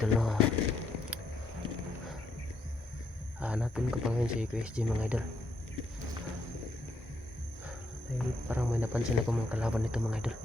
idol na hanapin ko pa ngayon si QSG mga idol, dahil parang may napansin ako mga kalaban nito mga idol.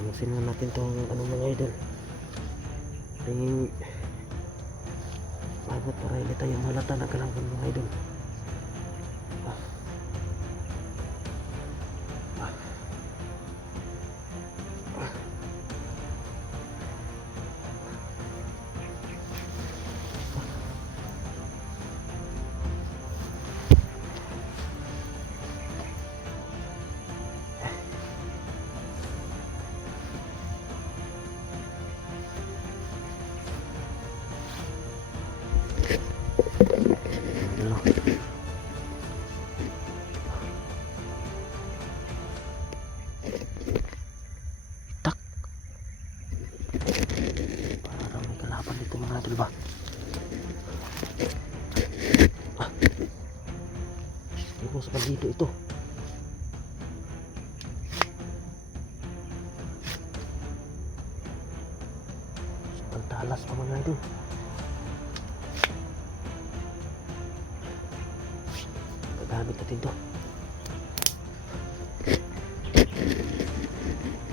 Ayusin nga natin itong ano mga idol, ay abot para hindi tayo malata na kalaban mga idol. Tak, parang may kalaban dito mga idol ba? Siguro sa bandido ito. Sobrang talas pa mga idol. Gagamit natin ito.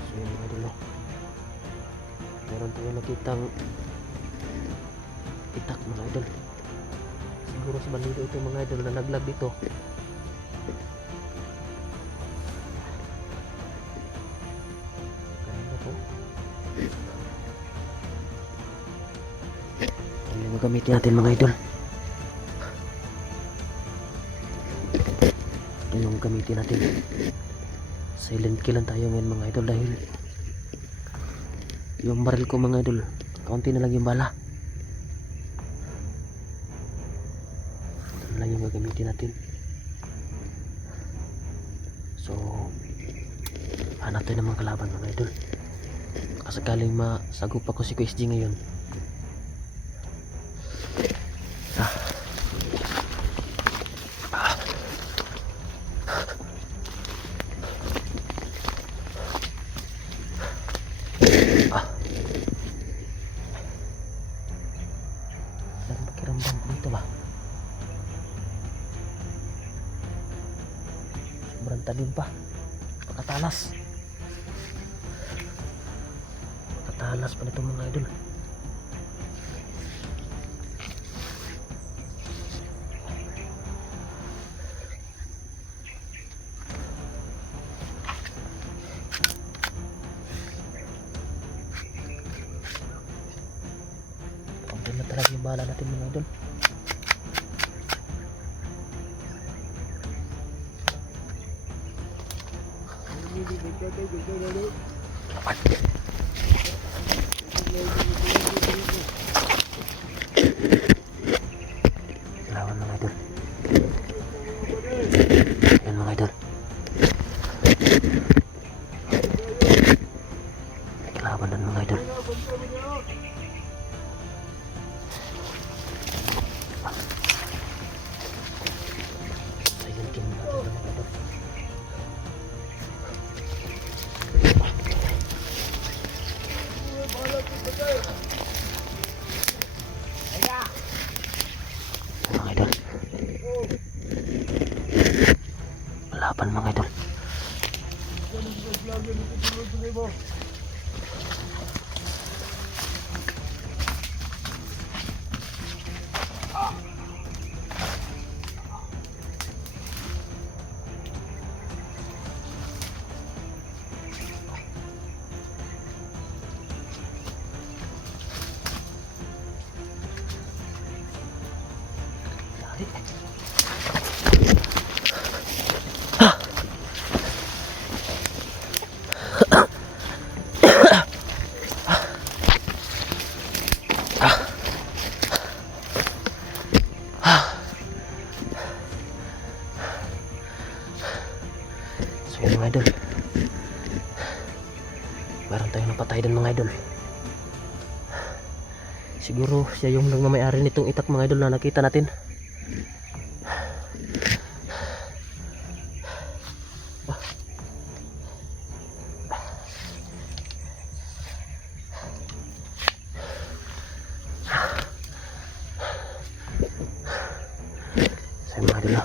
So yun mga idol, meron tayo nakitang itak mga idol. Siguro sa bandido ito mga idol na naglag dito. Kanina po. Ito yung gamitin natin mga idol. Yung gamitin natin, silent kill lang tayo ngayon mga idol, dahil yung baril ko mga idol, kaunti na lang yung bala. Ito lang yung gagamitin natin. So hanap tayo ng mga kalaban mga idol, kasakaling masagop ako si QSG ngayon. Pakiramdam dito ba? Sobrang talim pa. Pakatalas. napakatalas pa nito mga idol. Konti na talaga yung bala natin mga idol. Lawan mga idol. Yan mga idol. Laban dan mga idol. Sayangkin natin mga idol. Mga idol. Laban mga idol. So yun mga idol, meron tayong napatay din mga idol. Siguro siya yung nagmamayari nitong itak mga idol na nakita natin. So yun mga idol,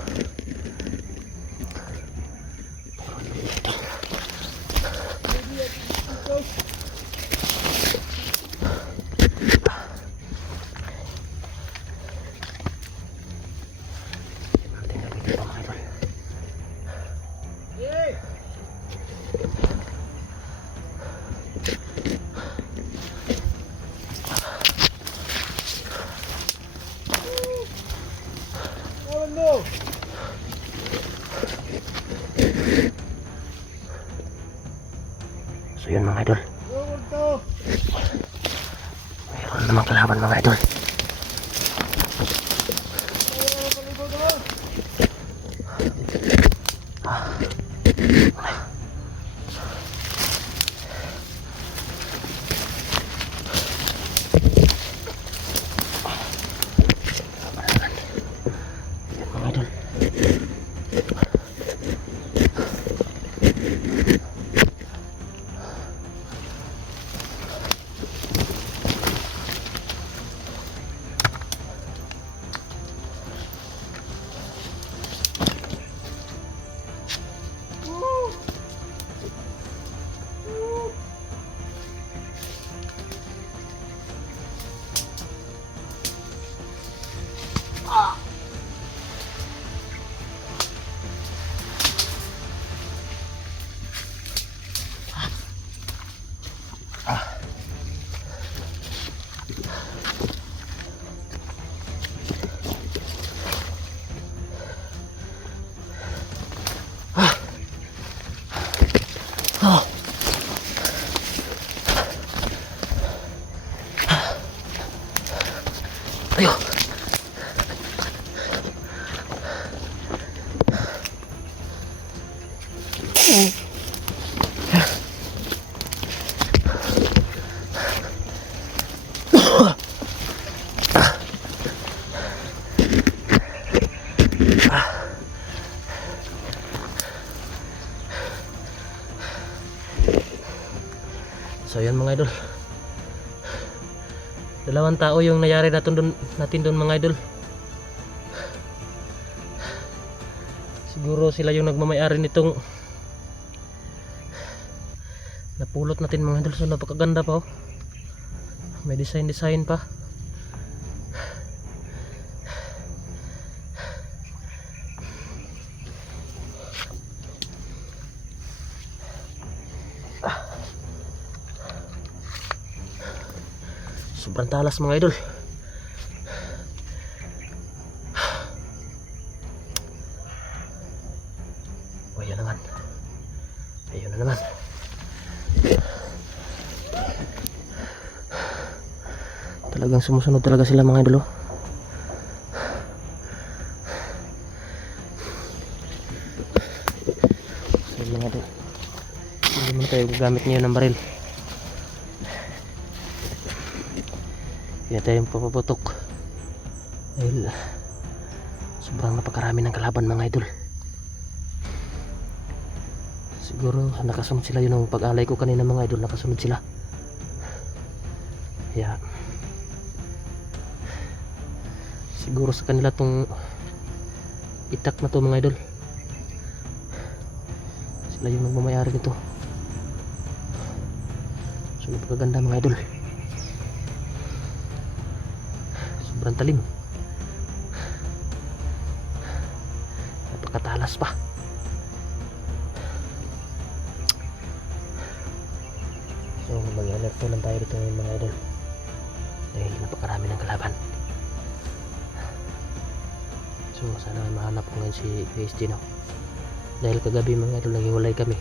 so yun mga idol, mayroon namang kalaban mga idol. Yan mga idol. Oh. Ayo. So yan mga idol, dalawang tao yung nangyari natin doon mga idol. Siguro sila yung nagmamayari nitong napulot natin mga idol. So napakaganda pa oh. May design pa. Sobrang talas mga idol. O yun naman. Ayun na naman. Talagang sumusunod talaga sila mga idol. So mga idol, hindi muna tayo gagamit ngayon ng baril. Kaya tayong papaputok dahil sobrang napakarami ng kalaban mga idol. Siguro nakasunod sila, yun ang pag-alay ko kanina mga idol, nakasunod sila. Kaya siguro sa kanila tong itak na to mga idol. Sila yung nagmamayari nito. So napakaganda mga idol. Sobrang talim. Napakatalas pa. So mag-alerto lang tayo dito ngayon mga idol, dahil napakarami ng kalaban. So sana mahanap ko ngayon si PSG, no? Dahil kagabi mga idol naghiwalay kami.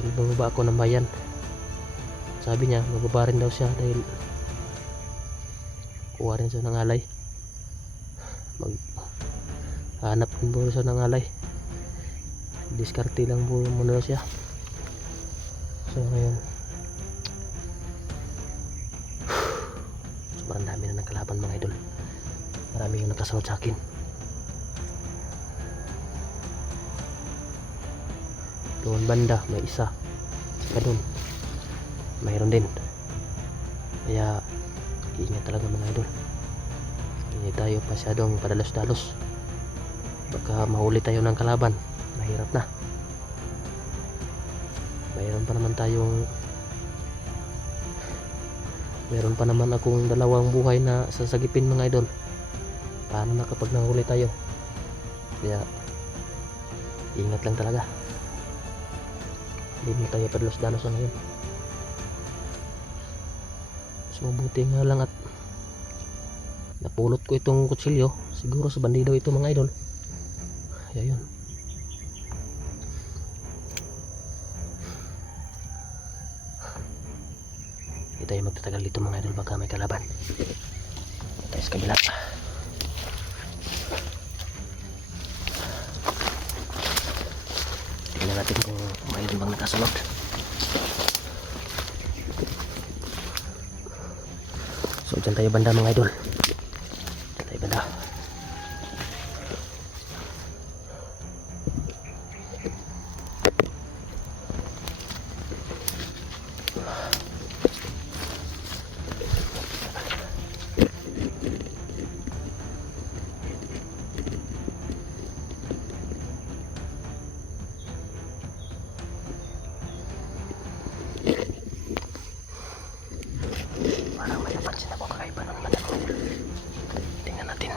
Dahil bumaba ako ng bayan. Sabi niya magbaba rin daw siya dahil kuha rin siya ng alay. Hanap din po siya ng alay. Diskarte lang po muna siya. So ngayon sobrang dami na ng kalaban mga idol. Marami yung nakasunod sa akin. Doon banda may isa, saka doon mayroon din. Kaya ingat talaga mga idol. Hindi tayo pasyadong padalos-dalos. Baka mahuli tayo ng kalaban, mahirap na. Meron pa naman akong dalawang buhay na sasagipin mga idol. Paano na kapag nahuli tayo? Kaya ingat lang talaga. Hindi tayo padalos-dalos na ngayon. So buti nga lang at napulot ko itong kutsilyo. Siguro sa bandido ito mga idol. Kaya yun. Hindi tayo magtatagal dito mga idol, baka may kalaban. Tayo sa kabila. Tingnan natin kung mayroon bang nakasunod. So dyan tayo banda mga idol. Dyan tayo banda. Parang may napansin ako kakaiba ng mata ko. Tingnan natin.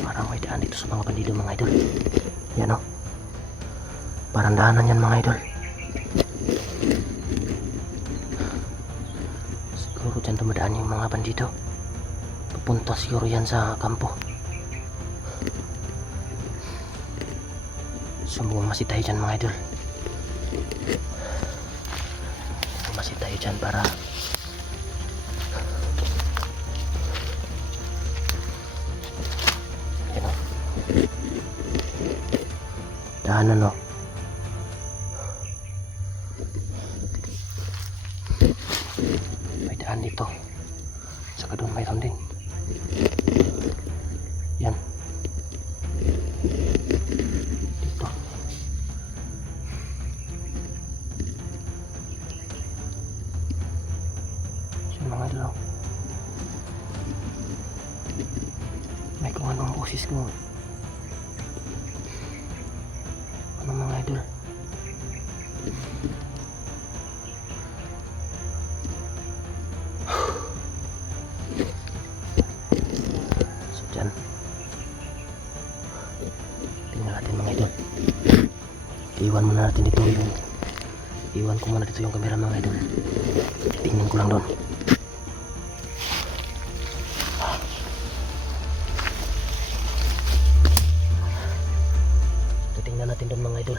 Parang may daan dito sa mga bandido mga idol. Yan o. Parang daanan yan mga idol. Siguro dyan dumadaan yung mga bandido. Papunta siguro yan sa kampo. Sumumasi tayo dyan mga idol. Sumumasi tayo dyan para yan o. Daanan o. May daan dito. Saka doon mayroon din. Yan. Dito. So mga idol, May kung anong boses ko. Ano mga idol? So dyan. Tingnan natin mga idol. Iwan muna natin dito yung... Iwan ko muna dito yung camera mga idol. Tingnan ko lang doon. Tingnan natin doon mga idol.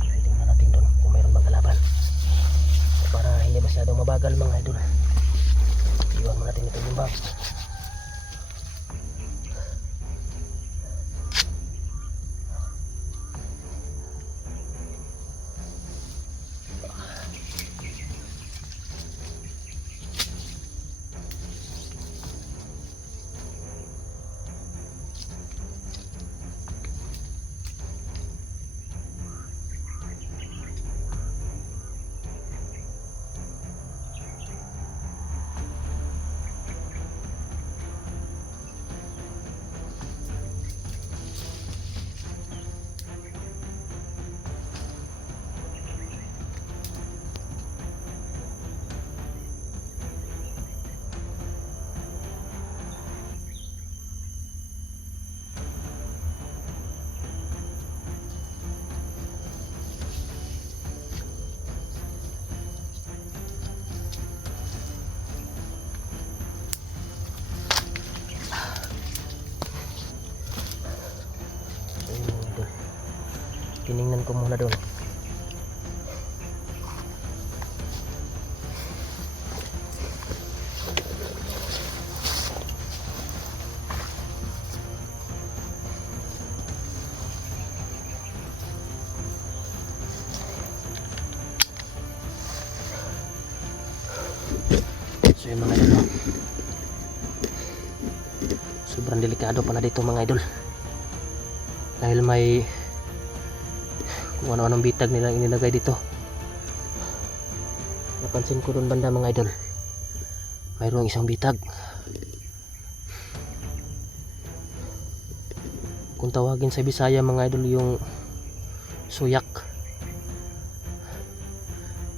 Tingnan natin doon kung mayroon bang kalaban. Para hindi masyadong mabagal mga idol. Iwan mo natin ito yung bag. Tiningnan ko muna doon. So yun mga idol, sobrang delikado pala dito mga idol. Dahil may kung ano-anong bitag nilang inilagay dito. Napansin ko doon banda mga idol, mayroong isang bitag. Kung tawagin sa Bisaya mga idol, yung suyak.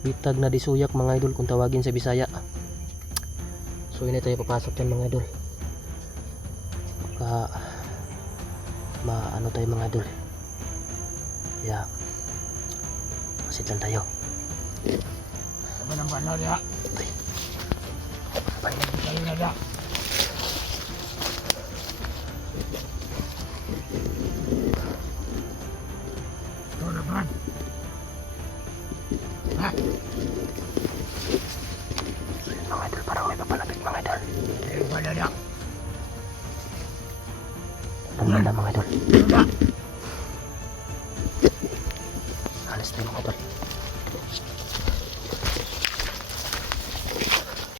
Bitag na di suyak mga idol kung tawagin sa Bisaya. So hindi tayo papasok dyan mga idol. Baka maano tayo mga idol. Kaya masit lang tayo. Apa ng banal ya? Balik. Tayo na ya. Ito naman. Ha? So yun mga idol, parang may papalapit mga idol. Tayo banal ya. Ang ganda mga idol. Ito na. Alis tayo mga idol.